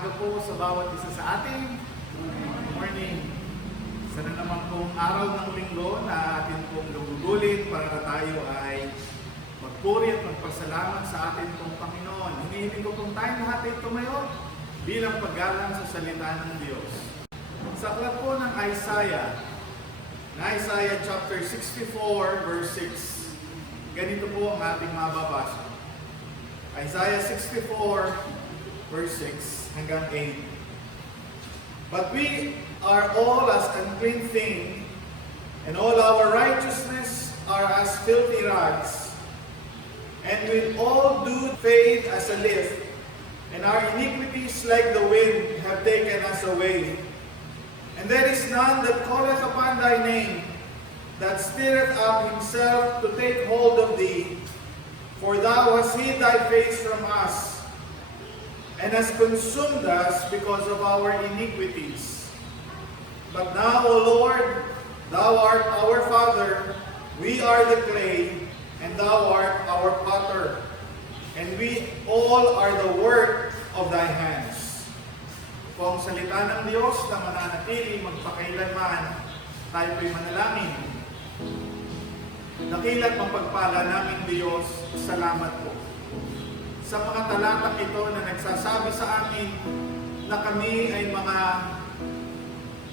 umaga po sa bawat isa sa atin. Good morning. Sana naman pong araw ng linggo na atin pong lugugulin para tayo ay magpuri at magpasalamat sa atin pong Panginoon. Hinihiling ko pong tayong lahat ay tumayo bilang paggalang sa salita ng Diyos. Sa aklat po ng Isaiah chapter 64 verse 6, ganito po ang ating mababasa. Isaiah 64 verse 6 hanggang 8. But we are all as unclean thing, and all our righteousness are as filthy rags. And we all do fade as a leaf, and our iniquities like the wind have taken us away. And there is none that calleth upon thy name, that stirreth up himself to take hold of thee. For thou hast hid thy face from us, and hast consumed us because of our iniquities. But now, O Lord, thou art our Father, we are the clay, and thou art our potter, and we all are the work of thy hands. Kung ang salita ng Diyos na mananatili magpakailanman, tayo po'y manalangin. Dakila't mapagpala naming Diyos, salamat po sa mga talatang ito na nagsasabi sa amin na kami ay mga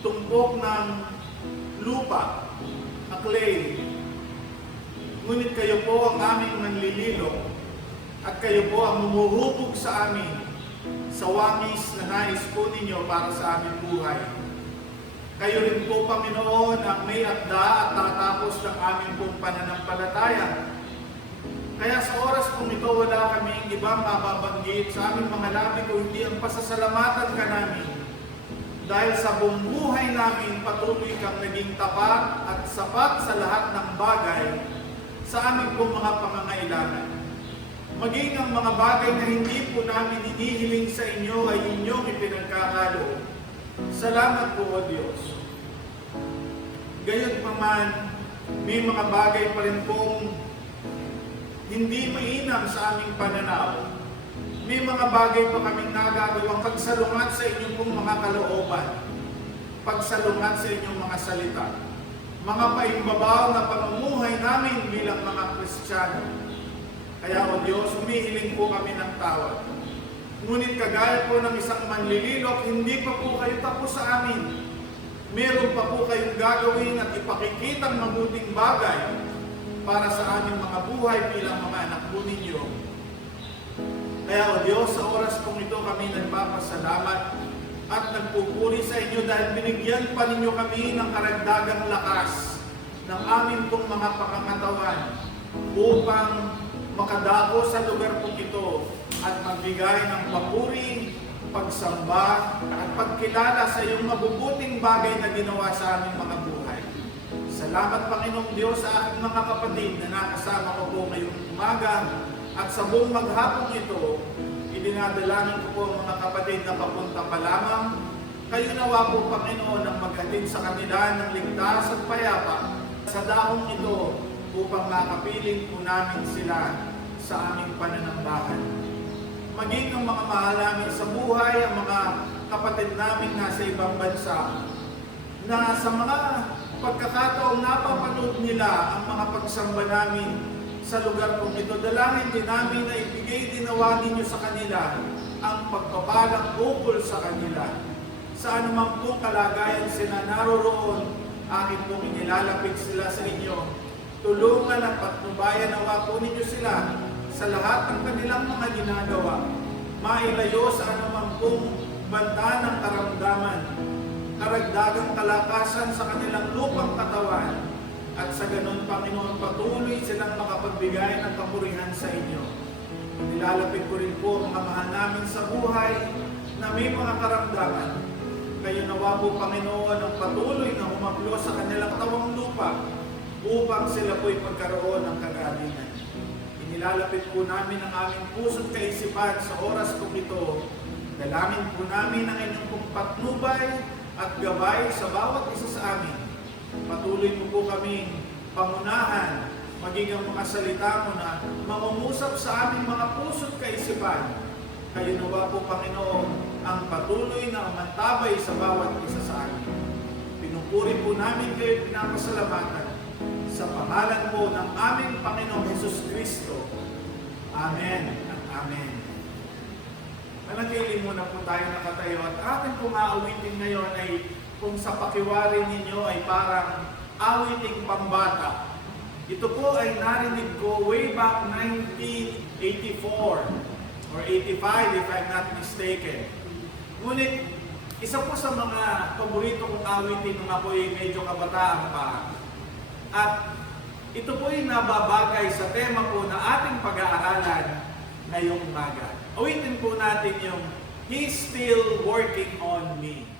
tumpok ng lupa, na clay. Ngunit kayo po ang aming manlilino at kayo po ang humuhubog sa amin sa wangis na nais po ninyo para sa aming buhay. Kayo rin po, Panginoon, ang may akda at tatapos ng aming pong pananampalataya. Kaya sa oras kung ito, wala kaming ibang mababanggit sa aming mga labi kung hindi ang pasasalamatan ka namin. Dahil sa buong buhay namin, patuloy kang naging tapat at sapat sa lahat ng bagay sa aming pong mga pangangailangan. Maging ang mga bagay na hindi po namin hinihiling sa inyo ay inyong ipinagkakaloob. Salamat po, O Diyos. Gayon pa man, may mga bagay pa rin pong hindi mainam sa aming pananaw. May mga bagay pa kaming nagagawang pagsalungat sa inyong pong mga kalooban, pagsalungat sa inyong mga salita, mga paimbabaw na pamumuhay namin bilang mga Kristiyano. Kaya, O Diyos, humihiling po kami ng tawad. Ngunit kagaya po ng isang manlililok, hindi pa po kayo tapos sa amin. Meron pa po kayong gagawin at ipakikitang mabuting bagay para sa aming mga buhay bilang mga anak po ninyo. Kaya, O Diyos, sa oras kong ito kami nagpapasalamat at nagpupuri sa inyo dahil binigyan pa ninyo kami ng karagdagang lakas ng aming pong mga pangangatawa upang makadako sa lugar pong ito at magbigay ng papuri, pagsamba at pagkilala sa iyong mabubuting bagay na ginawa sa aming mga buhay. Salamat, Panginoong Diyos, sa aking mga kapatid na nakasama ko po ngayong umaga at sa buong maghapong ito, idinadalangin ko po ang mga kapatid na papunta pa lamang. Kayo nawa po, Panginoon, ang maghatid sa kanila ng ligtas at payapa sa dahong ito upang makapiling po namin sila sa aming pananambahan. Maging ang mga mahal namin sa buhay, ang mga kapatid namin nasa ibang bansa, na sa mga pagkakataong napapanood nila ang mga pagsamba namin sa lugar kong ito, dalangin din namin na ibigay dinawa ninyo sa kanila ang pagpapalang ukol sa kanila. Sa anumang pong kalagayan sila naroroon, akin pong inilalapit sila sa inyo. Tulungan at patnubayan nawa po ninyo sila sa lahat ng kanilang mga ginagawa. Mailayo sa anumang pong banta ng karamdaman, karagdagang kalakasan sa kanilang lupang katawan, at sa ganun, Panginoon, patuloy silang makapagbigay ng kapurihan sa inyo. Nilalapit ko rin po ang mga mahal namin sa buhay na may mga karamdaman. Kayo nawa po, Panginoon, ang patuloy na humaplo sa kanilang katawang lupa upang sila po'y pagkaroon ng kagalingan. Inilalapit po namin ang aming puso't kaisipan sa oras po ito. Dalangin po namin ang inyong pong patnubay at gabay sa bawat isa sa amin. Patuloy mo po kaming pangunahan, maging ang mga salita mo na mangungusap sa aming mga puso't kaisipan. Kayo nawa po, Panginoon, ang patuloy na umantabay sa bawat isa sa amin. Pinupuri po namin kayo, pinapasalamatan sa pangalan po ng aming Panginoong Hesus Kristo. Amen at amen. Manatili muna po tayo nakatayo at ating pong aawitin ngayon ay kung sa pakiwari ninyo ay parang awiting pambata. Ito po ay narinig ko way back 1984 or 85 if I'm not mistaken. Ngunit isa po sa mga paborito kong awitin nung ako ay medyo kabataan pa. At ito po ay nababagay sa tema po na ating pag-aaralan ngayong umaga. Awitin po natin yung He's Still Working on Me.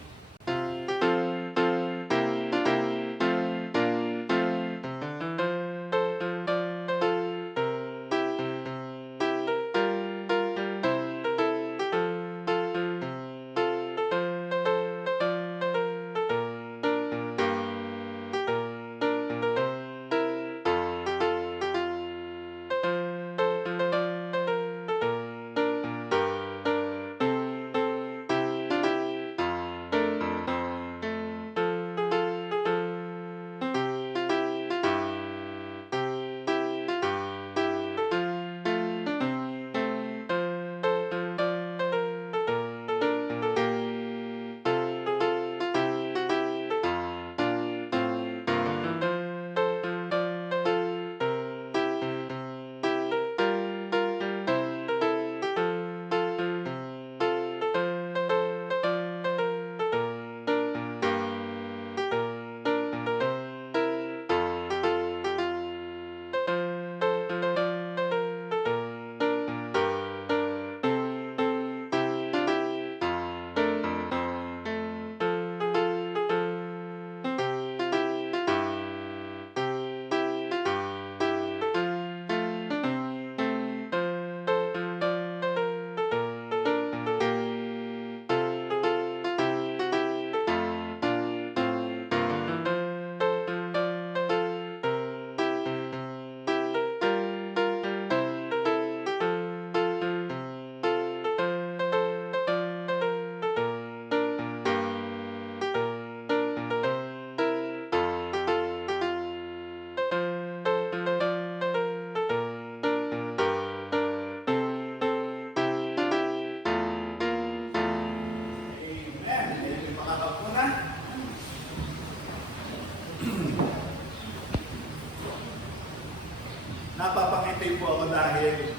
Napapangiti po ako dahil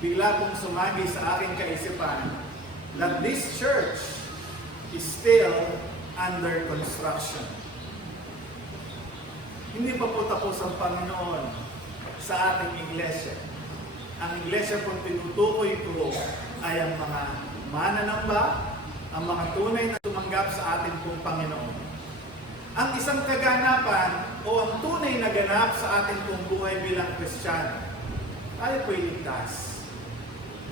bigla pong sumagi sa aking kaisipan that this church is still under construction. Hindi pa po tapos ang Panginoon sa ating iglesia. Ang iglesia pong tinutukoy ko ay ang mga mananamba, ang mga tunay na tumanggap sa ating pong Panginoon. Ang isang kaganapan o ang tunay na ganap sa ating pong buhay bilang Kristiyano, tayo po'y ligtas.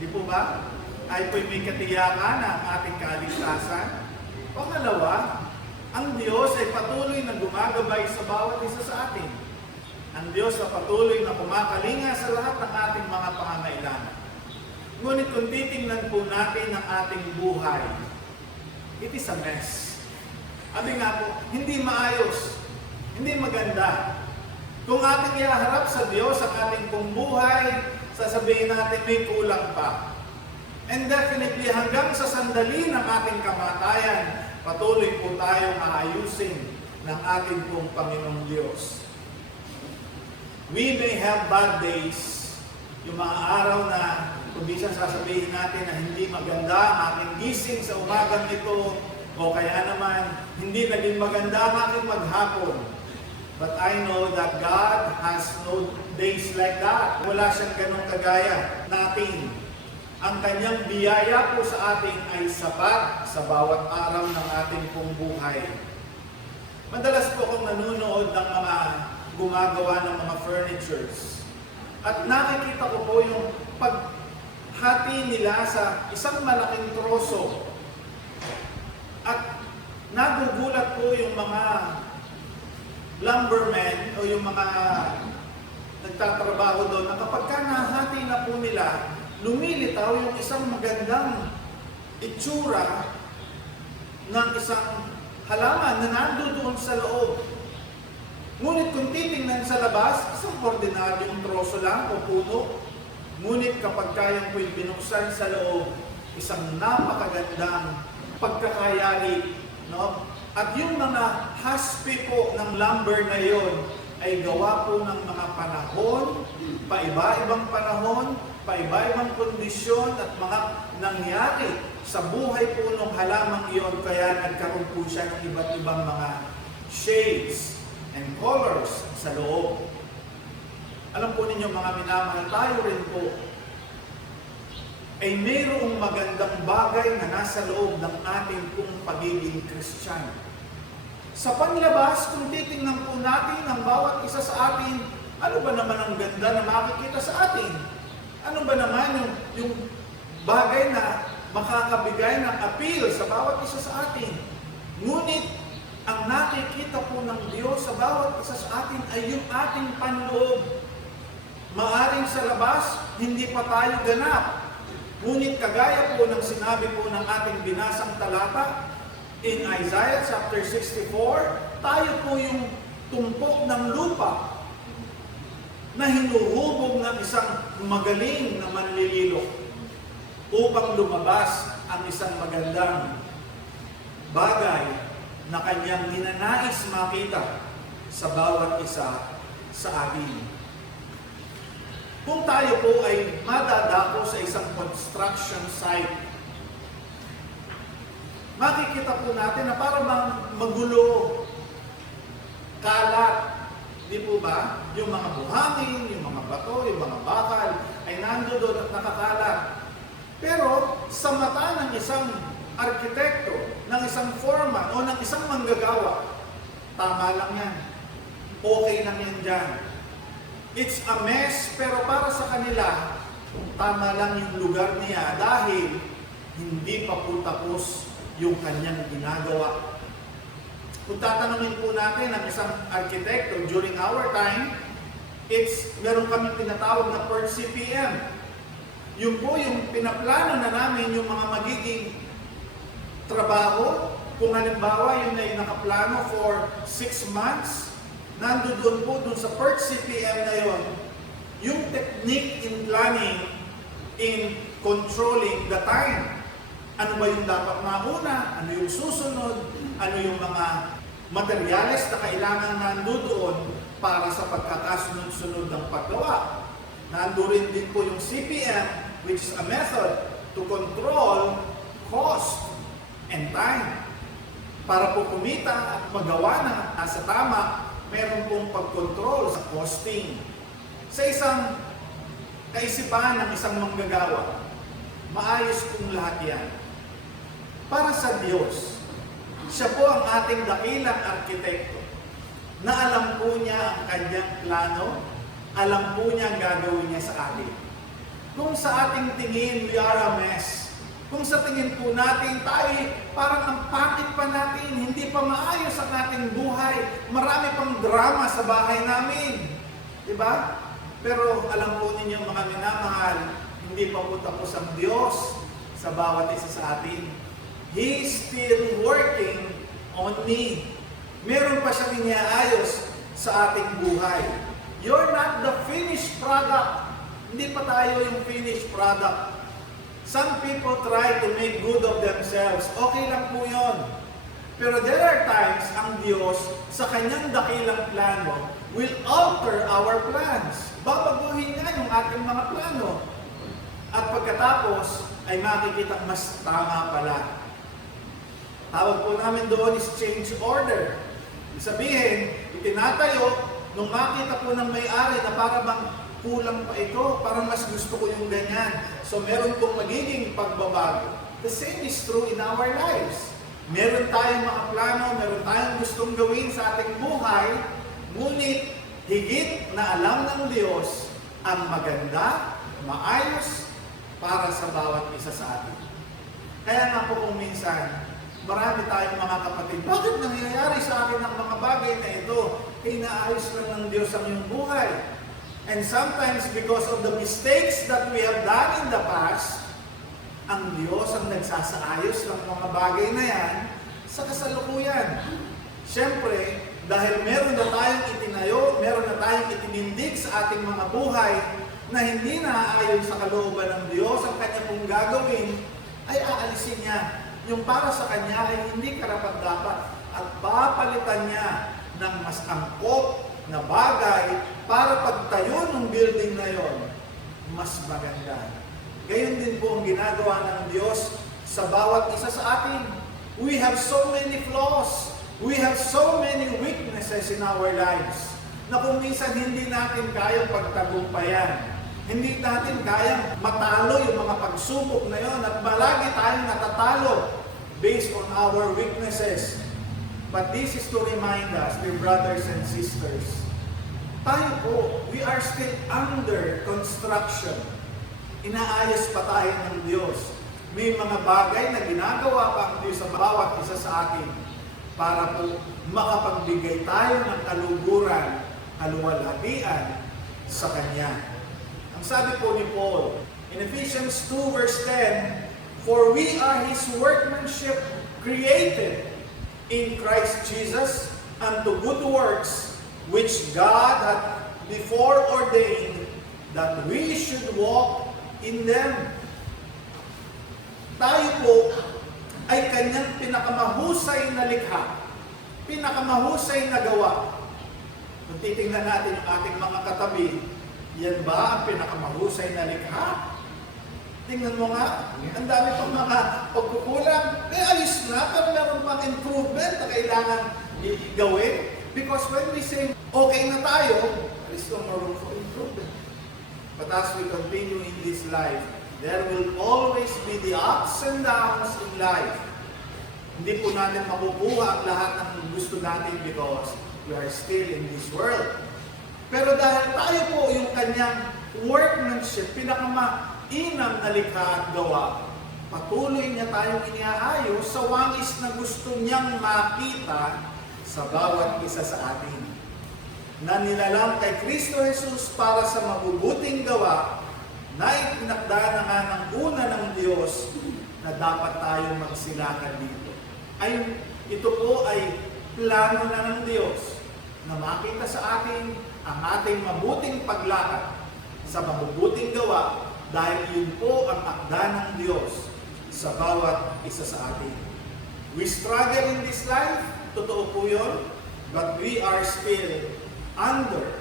Di po ba? Tayo po'y may katiyakan ang ating kaligtasan. Pangalawa, ang Diyos ay patuloy na gumagabay sa bawat isa sa atin. Ang Diyos na patuloy na kumakalinga sa lahat ng ating mga pangangailangan. Ngunit kung titingnan po natin ang ating buhay, it is a mess. Sabi nga po, hindi maayos, hindi maganda. Kung ating iharap sa Diyos ang ating pong buhay, sasabihin natin may kulang pa. And definitely hanggang sa sandali ng ating kamatayan, patuloy po tayong aayusin ng ating pong Panginoong Diyos. We may have bad days, yung mga araw na kung minsan sasabihin natin na hindi maganda ang aking gising sa umagang ito, o kaya naman, hindi naging maganda ang aking maghapon. But I know that God has no days like that. Wala siyang ganong kagaya natin. Ang kanyang biyaya po sa atin ay sapat sa bawat araw ng ating pong buhay. Madalas po akong nanonood ng mga gumagawa ng mga furnitures. At nakikita ko po yung paghati nila sa isang malaking troso. At nagugulat po yung mga lumbermen o yung mga nagtatrabaho doon na kapag ka nahati na po nila, lumilitaw yung isang magandang itsura ng isang halaman na nandoon sa loob. Ngunit kung titingnan sa labas, isang ordinaryong troso lang o puno. Ngunit kapag kayang po'y binuksan sa loob, isang napakagandang pagkakayari. No? At yung mga haspi po ng lumber na yon ay gawa po ng mga panahon, paiba-ibang panahon, paiba-ibang kondisyon at mga nangyari sa buhay po ng halamang iyon, kaya nagkaroon po siya ng iba't ibang mga shades and colors sa loob. Alam po ninyo mga minamahal, tayo rin po ay mayroong magandang bagay na nasa loob ng ating pong pagiging Kristiyano. Sa panlabas, kung titingnan po natin ang bawat isa sa atin, ano ba naman ang ganda na makikita sa atin? Ano ba naman yung bagay na makakabigay ng appeal sa bawat isa sa atin? Ngunit, ang nakikita po ng Diyos sa bawat isa sa atin ay yung ating panloob. Maaring sa labas, hindi pa tayo ganap. Ngunit kagaya po ng sinabi po ng ating binasang talata, in Isaiah chapter 64, tayo po yung tumpok ng lupa na hinuhubog ng isang magaling na manlililo upang lumabas ang isang magandang bagay na kanyang ninanais makita sa bawat isa sa atin. Kung tayo po ay madadako sa isang construction site, makikita po natin na para bang magulo, kalat, di po ba? Yung mga buhangin, yung mga bato, yung mga bakal ay nandoon at nakakalat. Pero sa mata ng isang arkitekto, ng isang foreman o ng isang manggagawa, tama lang yan. Okay lang yan dyan. It's a mess, pero para sa kanila, tama lang yung lugar niya dahil hindi pa po tapos yung kanyang ginagawa. Kung tatanungin po natin ang isang arkitekto during our time, meron kami tinatawag na per CPM. Yun po yung pinaplano na namin yung mga magiging trabaho. Kung halimbawa yun ay nakaplano for 6 months, nandoon po dun sa per CPM na yun, yung technique in planning, in controlling the time. Ano ba yung dapat mauna? Ano yung susunod? Ano yung mga materyales na kailangan nandoon para sa pagkakasunod-sunod ng paggawa? Nandoon din po yung CPM, which is a method to control cost and time. Para po kumita at magawa na nasa tama, meron pong pag-control sa costing. Sa isang kaisipan ng isang manggagawa, maayos pong lahat yan. Para sa Diyos, siya po ang ating dakilang arkitekto na alam po niya ang kanyang plano, alam po niya ang gagawin niya sa atin. Kung sa ating tingin, we are a mess. Kung sa tingin po natin, tayo parang ang pangit pa natin, hindi pa maayos ang ating buhay, marami pang drama sa bahay namin. Diba? Pero alam po ninyo mga minamahal, hindi pa po tapos ang Diyos sa bawat isa sa atin. He's still working on me. Meron pa siyang iniaayos sa ating buhay. You're not the finished product. Hindi pa tayo yung finished product. Some people try to make good of themselves. Okay lang po yun. Pero there are times ang Diyos sa kanyang dakilang plano will alter our plans. Babaguhin niya yung ating mga plano. At pagkatapos ay makikita mas tama pala. Tawag po namin doon is change order. Sabihin, itinatayo, nung makita po ng may-ari na para bang kulang pa ito, parang mas gusto ko yung ganyan. So meron pong magiging pagbabago. The same is true in our lives. Meron tayong mga plano, meron tayong gustong gawin sa ating buhay, ngunit higit na alam ng Diyos ang maganda, maayos, para sa bawat isa sa atin. Kaya nga po kung minsan, marami tayong mga kapatid, bakit nangyayari sa akin ang mga bagay na ito? Inaayos lang ng Diyos ang iyong buhay. And sometimes because of the mistakes that we have done in the past, ang Diyos ang nagsasaayos ng mga bagay na yan sa kasalukuyan. Siyempre, dahil meron na tayong itinayo, meron na tayong itinindig sa ating mga buhay na hindi naaayon sa kalooban ng Diyos, ang Kanya pong gagawin ay aalisin niya. Yung para sa Kanya ay hindi karapat-dapat at papalitan niya ng mas angkop na bagay para pagtayo ng building na yon, mas maganda. Gayon din po ang ginagawa ng Diyos sa bawat isa sa atin. We have so many flaws. We have so many weaknesses in our lives na kung minsan hindi natin kayang pagtagumpayan. Hindi natin kayang matalo yung mga pagsubok na yon at malagi tayong natatalo based on our weaknesses. But this is to remind us, dear brothers and sisters, tayo po, we are still under construction. Inaayos pa tayo ng Diyos. May mga bagay na ginagawa pa ang Diyos sa bawat isa sa atin para po makapagbigay tayo ng kaluguran, kaluwalhatian sa Kanya. Ang sabi po ni Paul, in Ephesians 2 verse 10, "For we are His workmanship, created in Christ Jesus unto good works, which God hath before ordained that we should walk in them." Tayo po ay Kanyang pinakamahusay na likha, pinakamahusay na gawa. Kung titingnan natin yung ating mga katabi, yan ba ang pinakamahusay na likha? Tingnan mo nga, ang dami pang mga pagkukulang. Ayos na, pero meron pang improvement na kailangan gawin. Because when we say, okay na tayo, there is no more room for improvement. But as we continue in this life, there will always be the ups and downs in life. Hindi po natin makukuha ang lahat ng gusto natin because we are still in this world. Pero dahil tayo po yung Kanyang workmanship, pinakamainam na likha at gawa, patuloy niya tayong iniaayos sa wangis na gusto niyang makita sa bawat isa sa atin. Na nilalang kay Kristo Jesus para sa mabubuting gawa na itinakda na nga ng una ng Diyos na dapat tayong magsilakan dito. Ito po ay plano na ng Diyos na makita sa atin ang ating mabuting paglakad sa mabubuting gawa dahil yun po ang akda ng Diyos sa bawat isa sa atin. We struggle in this life, totoo po yun, but we are still under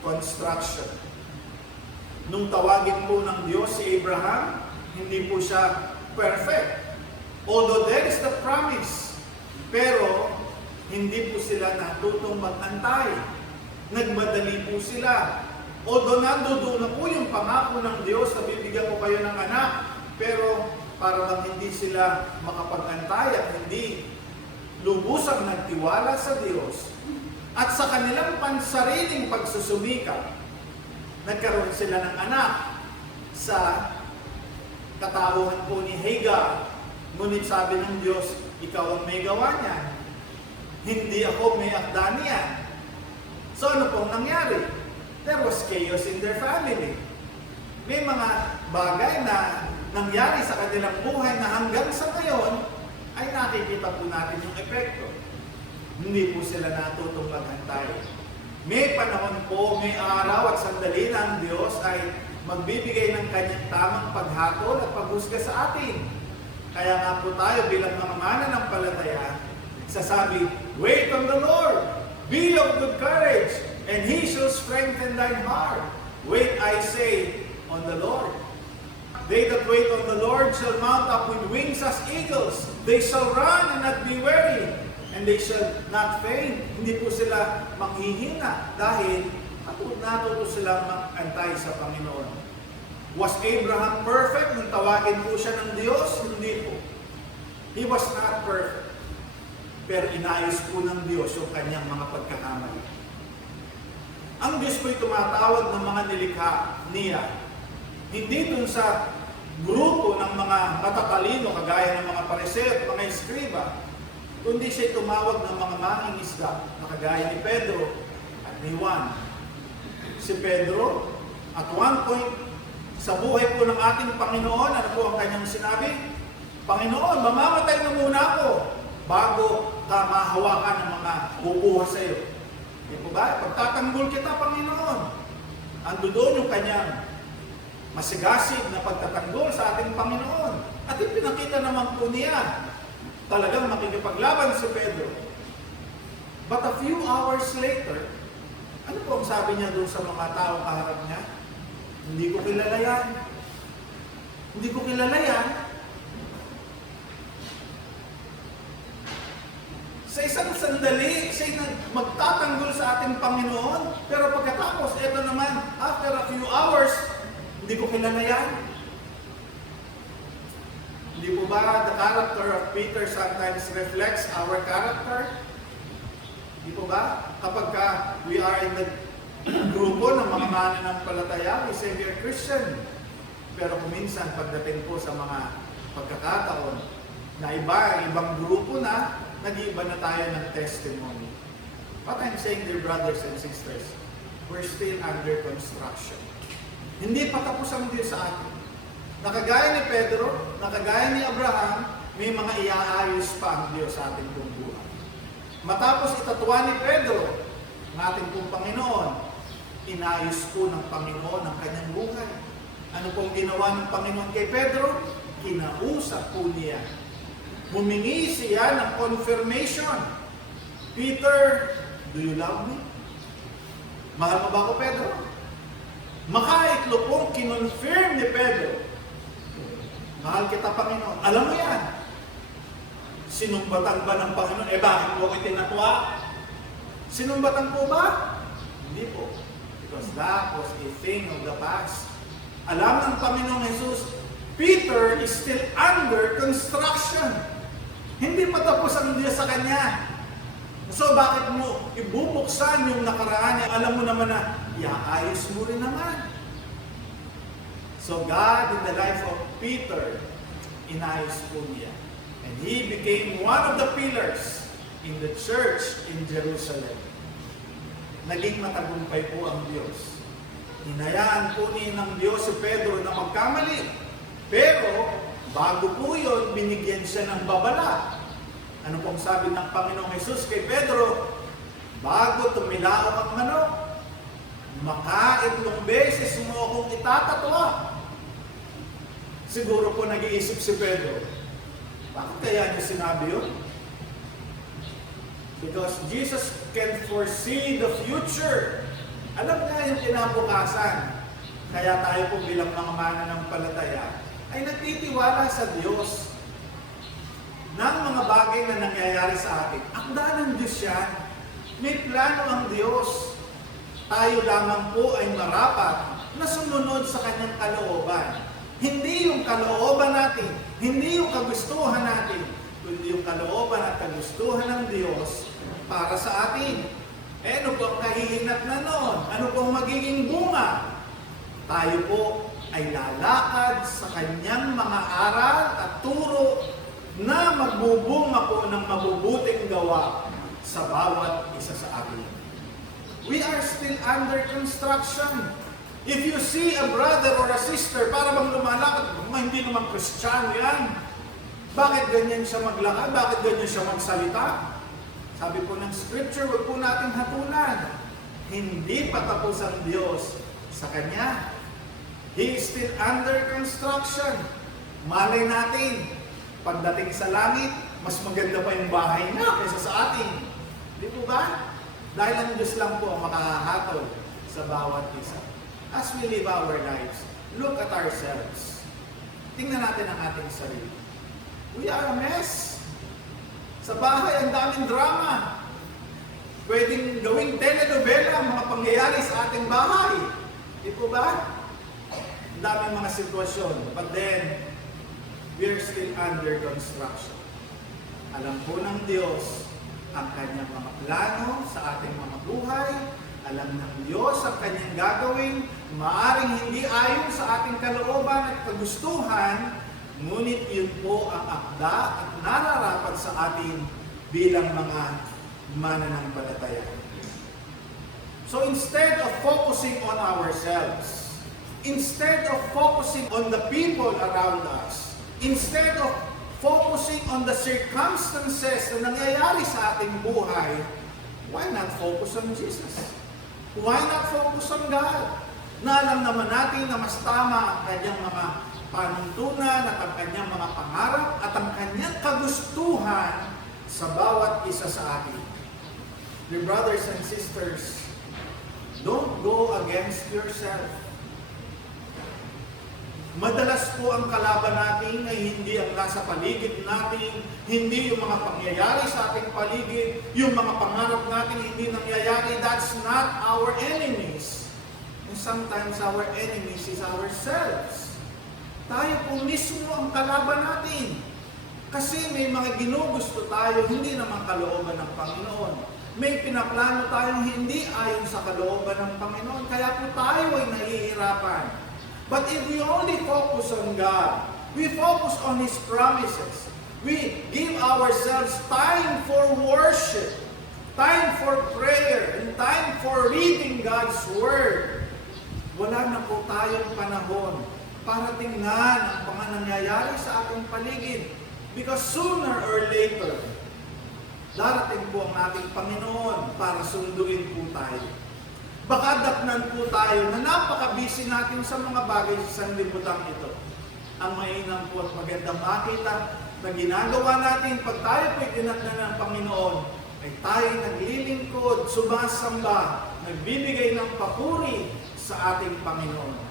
construction. Nung tawagin po ng Diyos si Abraham, hindi po siya perfect. Although there is the promise, pero hindi po sila natutong mag-antay. Nagmadali po sila. Although nandoon na po yung pangako ng Diyos na bibigyan ko kayo ng anak, pero para lang hindi sila makapag-antay at hindi lubusang nagtiwala sa Diyos, at sa kanilang pansariling pagsusumikap, nagkaroon sila ng anak sa katauhan po ni Hagar. Ngunit sabi ng Diyos, ikaw ang may gawa niyan. Hindi ako may akda niyan. So ano pong nangyari? There was chaos in their family. May mga bagay na nangyari sa kanilang buhay na hanggang sa ngayon ay nakikita po natin yung epekto. Hindi po sila natutong maghantay. May panahon po, may araw at sandali na ang Diyos ay magbibigay ng Kanyang tamang paghatol at paghusga sa atin. Kaya nga po tayo bilang mga mananampalataya, sasabi, wait on the Lord, be of good courage, and He shall strengthen thine heart. Wait, I say, on the Lord. They that wait on the Lord shall mount up with wings as eagles. They shall run and not be weary, and they shall not faint. Hindi po sila manghihina dahil natuto silang mag-antay sa Panginoon. Was Abraham perfect nung tawagin po siya ng Diyos? Hindi po. He was not perfect. Pero inayos po ng Diyos yung kanyang mga pagkakamali. Ang Diyos po'y tumatawag ng mga nilikha niya. Hindi dun sa grupo ng mga matatalino, kagaya ng mga pariseo at mga eskriba, kundi siya tumawag ng mga mangingisda na kagaya ni Pedro at ni Juan. Si Pedro, at one point, Sa buhay po ng ating Panginoon, ano po ang kanyang sinabi? Panginoon, mamamatay na muna ako bago ka mahawakan ng mga kukuha sa iyo. Di po ba? Pagtatanggol kita, Panginoon. Ando doon yung kanyang masigasig na pagtatanggol sa ating Panginoon. At ipinakita naman po niya, talagang makikipaglaban si Pedro. But a few hours later, ano po ang sabi niya doon sa mga tao kaharap niya? Hindi ko kilala yan. Hindi ko kilala yan. Sa isang sandali, siya'y magtatanggol sa ating Panginoon. Pero pagkatapos, eto naman, after a few hours, hindi ko kilala yan. Hindi po ba the character of Peter sometimes reflects our character? Hindi po ba? Kapag we are in the grupo ng mga mananampalataya, we say we are Christian. Pero kuminsan, pagdating po sa mga pagkakataon na ibang grupo na, nag-iiba na tayo ng testimony. What I'm saying, dear brothers and sisters, we're still under construction. Hindi pa tapos ang Diyos sa atin. Nakagaya ni Pedro, nakagaya ni Abraham, may mga iaayos pa ang Diyos sa ating buong buhay. Matapos itatwa ni Pedro, ng ating pong Panginoon, inayos po ng Panginoon ang kanyang buhay. Ano pong ginawa ng Panginoon kay Pedro? Kinausap po niya. Humingi siya ng confirmation. Peter, do you love me? Mahal mo ba ako, Pedro? Makaitlo pong kinonfirm ni Pedro. Mahal kita, Panginoon. Alam mo yan. Sinumbatan ba ng Panginoon? Bakit mo ko itinatwa? Sinumbatan po ba? Hindi po. Because that was a thing of the past. Alam ng Panginoong Jesus, Peter is still under construction. Hindi pa tapos ang Diyos sa kanya. So bakit mo ibubuksan yung nakaraan niya? Alam mo naman na iaayos mo rin naman. So God in the life of Peter, inayos po niya. And he became one of the pillars in the church in Jerusalem. Naging matagumpay po ang Diyos. Hinayaan po ng Diyos si Pedro na magkamali. Pero, bago po yun, binigyan siya ng babala. Ano pong sabi ng Panginoong Jesus kay Pedro? Bago tumilaok ang manok, makaitlong beses mo akong itatatwa. Siguro po nag-iisip si Pedro, bakit kaya niya sinabi yun? Because Jesus can foresee the future. Alam nga yung kinabukasan. Kaya tayo po bilang mga mananampalataya ay nagtitiwala sa Diyos ng mga bagay na nangyayari sa atin. Akda ng Diyos yan. May plano ang Diyos. Tayo lamang po ay marapat na sumunod sa kanyang kalooban. Hindi yung kalooban natin, hindi yung kagustuhan natin, kundi yung kalooban at kagustuhan ng Diyos para sa atin. Ano po ang kahihinat na noon? Ano po ang magiging bunga? Tayo po ay lalakad sa kanyang mga aral at turo na magbubunga po ng mabubuting gawa sa bawat isa sa atin. We are still under construction. If you see a brother or a sister, para bang lumalakad, hindi naman Kristiyano yan. Bakit ganyan siya maglakad? Bakit ganyan siya magsalita? Sabi po ng Scripture, huwag po natin hatulan. Hindi pa tapos ang Diyos sa Kanya. He is still under construction. Malay natin, pagdating sa langit, mas maganda pa yung bahay niya kaysa sa atin. Di po ba? Dahil ang Diyos lang po ang makahahatol sa bawat isa. As we live our lives, look at ourselves. Tingnan natin ang ating sarili. We are a mess. Sa bahay, ang daming drama. Pwedeng gawing telenovela ang mga pangyayari sa ating bahay. Di po ba? Ang daming mga sitwasyon. But then, we are still under construction. Alam po ng Diyos ang kanyang mga plano sa ating mga buhay. Alam ng Diyos ang kanyang gagawin. Maaring hindi ayon sa ating kalooban at kagustuhan, ngunit yun po ang akda at nararapat sa atin bilang mga mananampalataya. So instead of focusing on ourselves, Instead of focusing on the people around us, instead of focusing on the circumstances na nangyayari sa ating buhay, why not focus on Jesus? Why not focus on God? Na alam naman natin na mas tama ang kanyang mga panuntunan at ang kanyang mga pangarap at ang kanyang kagustuhan sa bawat isa sa atin. Dear brothers and sisters, don't go against yourself. Madalas po ang kalaban natin ay hindi ang nasa paligid natin, hindi yung mga pangyayari sa ating paligid, yung mga pangarap natin hindi nangyayari. That's not our enemies. And sometimes our enemies is ourselves. Tayo po mismo ang kalaban natin. Kasi may mga ginugusto tayo, hindi naman kalooban ng Panginoon. May pinaplano tayong hindi ayon sa kalooban ng Panginoon. Kaya po tayo ay nahihirapan. But if we only focus on God, we focus on His promises, we give ourselves time for worship, time for prayer, and time for reading God's Word, wala na po tayong panahon para tingnan ang mga nangyayari sa ating paligid. Because sooner or later, darating po ang ating Panginoon para sunduin po tayo. Baka datnan po tayo na napaka-busy natin sa mga bagay sa sanlibutan ito. Ang mainam po at magandang makita na ginagawa natin pag tayo po'y dinatnan ng Panginoon, ay tayo naglilingkod, sumasamba, nagbibigay ng papuri sa ating Panginoon.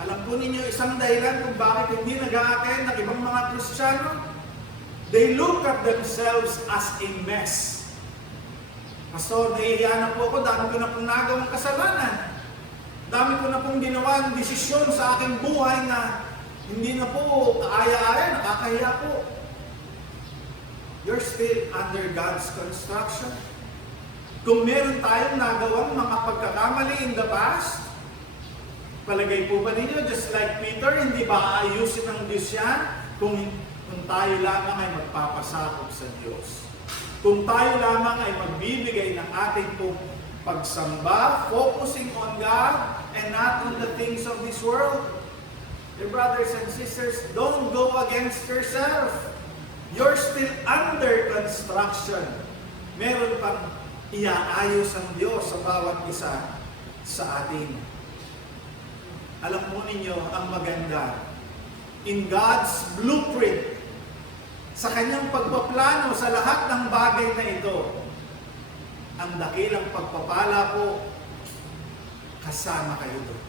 Alam po ninyo, isang dahilan kung bakit hindi nag-a-attend ng ibang mga Kristiyano, they look at themselves as a mess. Pastor, nahihiya na po ako, dami ko na pong nagawang kasalanan. Dami ko na pong ginawang desisyon sa aking buhay na hindi na po kaaya-aya, nakakahiya po. You're still under God's construction. Kung meron tayong nagawang mga pagkakamali in the past, palagay po ba ninyo, just like Peter, hindi ba aayusin ng Diyos yan kung tayo lamang ay magpapasakop sa Diyos? Kung tayo lamang ay magbibigay ng ating pong pagsamba, focusing on God and not on the things of this world. Dear brothers and sisters, don't go against yourself. You're still under construction. Meron pang iaayos ang Diyos sa bawat isa sa atin. Alam mo ninyo ang maganda. In God's blueprint, sa kanyang pagpaplano sa lahat ng bagay na ito, ang dakilang pagpapala po, kasama kayo doon.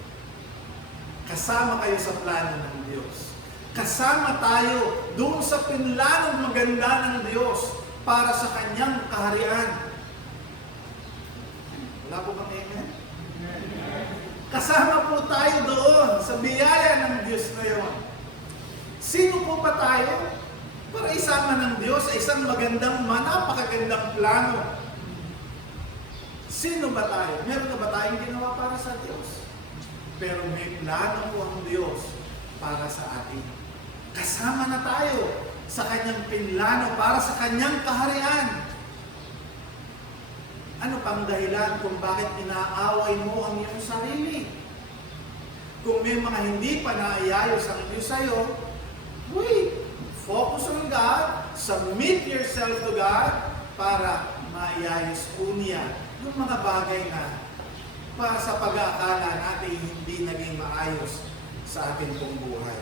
Kasama kayo sa plano ng Diyos. Kasama tayo doon sa pinlanong maganda ng Diyos para sa kanyang kaharian. Wala po kang amen? Kasama po tayo doon sa biyaya ng Diyos na yun. Sino po ba tayo? Para isama ng Diyos sa isang magandang, napakagandang plano. Sino ba tayo? Meron na ba tayong ginawa para sa Diyos? Pero may plano po ang Diyos para sa atin. Kasama na tayo sa kanyang pinlano para sa kanyang kaharian. Ano pang dahilan kung bakit inaaway mo ang iyong sarili? Kung may mga hindi pa naayayos ang Diyos sa'yo, wait! Focus on God, submit yourself to God para maayayos po niya yung mga bagay na para sa pag-aakala natin hindi naging maayos sa ating pong buhay.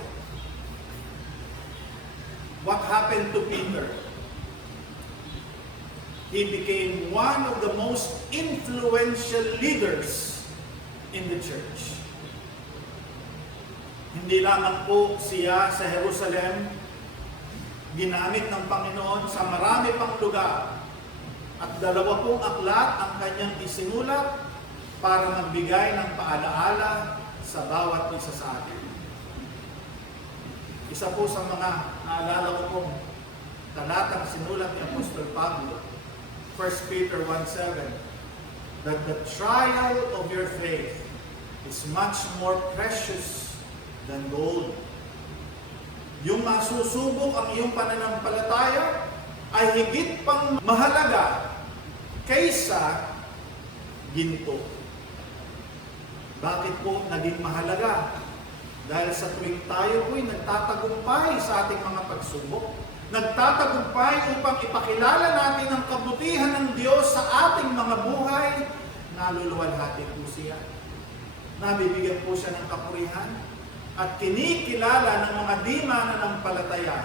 What happened to Peter? He became one of the most influential leaders in the church. Hindi lamang po siya sa Jerusalem, ginamit ng Panginoon sa marami pang lugar. At 2 aklat ang kanyang isinulat para magbigay ng paalaala sa bawat isa sa atin. Isa po sa mga naalala ko pong talatang sinulat ni Apostol Pablo, 1 Peter 1:7, that the trial of your faith is much more precious than gold. Yung masusubok ang iyong pananampalataya ay higit pang mahalaga kaysa ginto. Bakit po naging mahalaga? Dahil sa tuwing tayo po'y nagtatagumpay sa ating mga pagsubok, nagtatagumpay upang ipakilala natin ang kabutihan ng Diyos sa ating mga buhay, naluluwalhati po siya. Nabibigyan po siya ng kapurihan at kinikilala ng mga di mananampalataya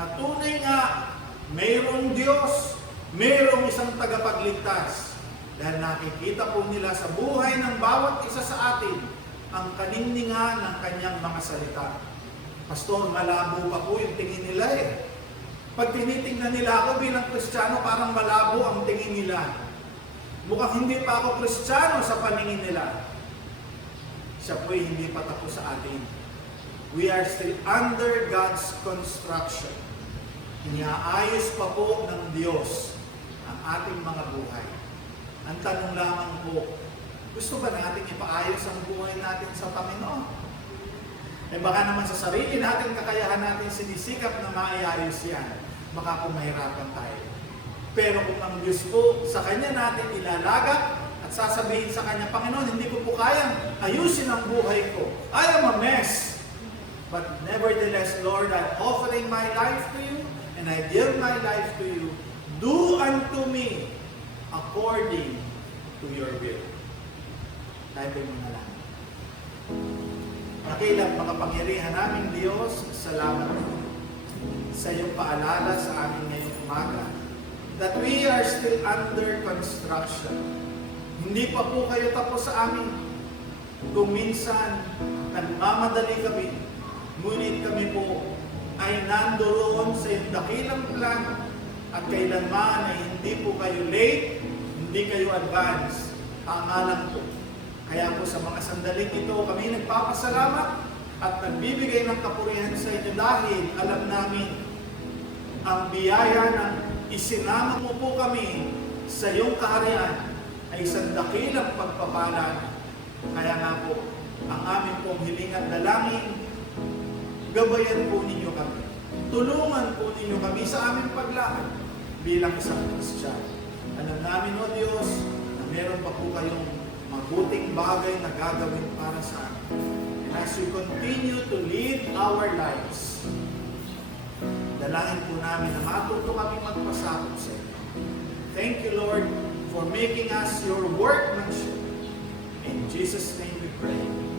na tunay nga mayroong Diyos, mayroong isang tagapagligtas. Dahil nakikita po nila sa buhay ng bawat isa sa atin ang kaningningan ng kanyang mga salita. Pastor, malabo pa po yung tingin nila eh. Pag tinitingnan nila ako bilang Kristiyano, parang malabo ang tingin nila. Mukhang hindi pa ako Kristiyano sa paningin nila. Siya po'y hindi pa tapos sa atin. We are still under God's construction. Iniaayos pa po ng Diyos ang ating mga buhay. Ang tanong lamang po, gusto ba natin ipaayos ang buhay natin sa Panginoon? Eh baka naman sa sarili natin, kakayahan natin sinisikap na maiayos yan. Baka po mahirapan tayo. Pero kung ang Diyos po sa Kanya natin ilalaga at sasabihin sa Kanya, Panginoon, hindi ko po kayang ayusin ang buhay ko. I am a mess. But nevertheless, Lord, I'm offering my life to you and I give my life to you. Do unto me according to your will. Tayo po'y manalangin. Dakilang makapangyarihan naming Diyos, salamat sa iyong paalala sa amin ngayong umaga that we are still under construction. Hindi pa po kayo tapos sa amin. Kung minsan nagmamadali kami, ngunit kami po ay nandoon sa iyong dakilang plan at kailanman ay hindi po kayo late, hindi kayo advance. Tama lang po. Kaya po sa mga sandaling ito, kami nagpapasalamat at nagbibigay ng kapurihan sa inyo dahil alam namin ang biyaya ng isinama mo po kami sa iyong kaharian ay isang dakilang pagpapala. Kaya nga po, ang aming pong hiling at dalangin, gabayan po ninyo kami. Tulungan po ninyo kami sa aming paglakad bilang isang Kristiyano. Alam namin, O Diyos, na meron pa po kayong mabuting bagay na gagawin para sa amin. And as we continue to lead our lives, dalangin po namin na matuto kami magpasakop sa inyo. Thank you, Lord, for making us your workmanship. In Jesus' name we pray.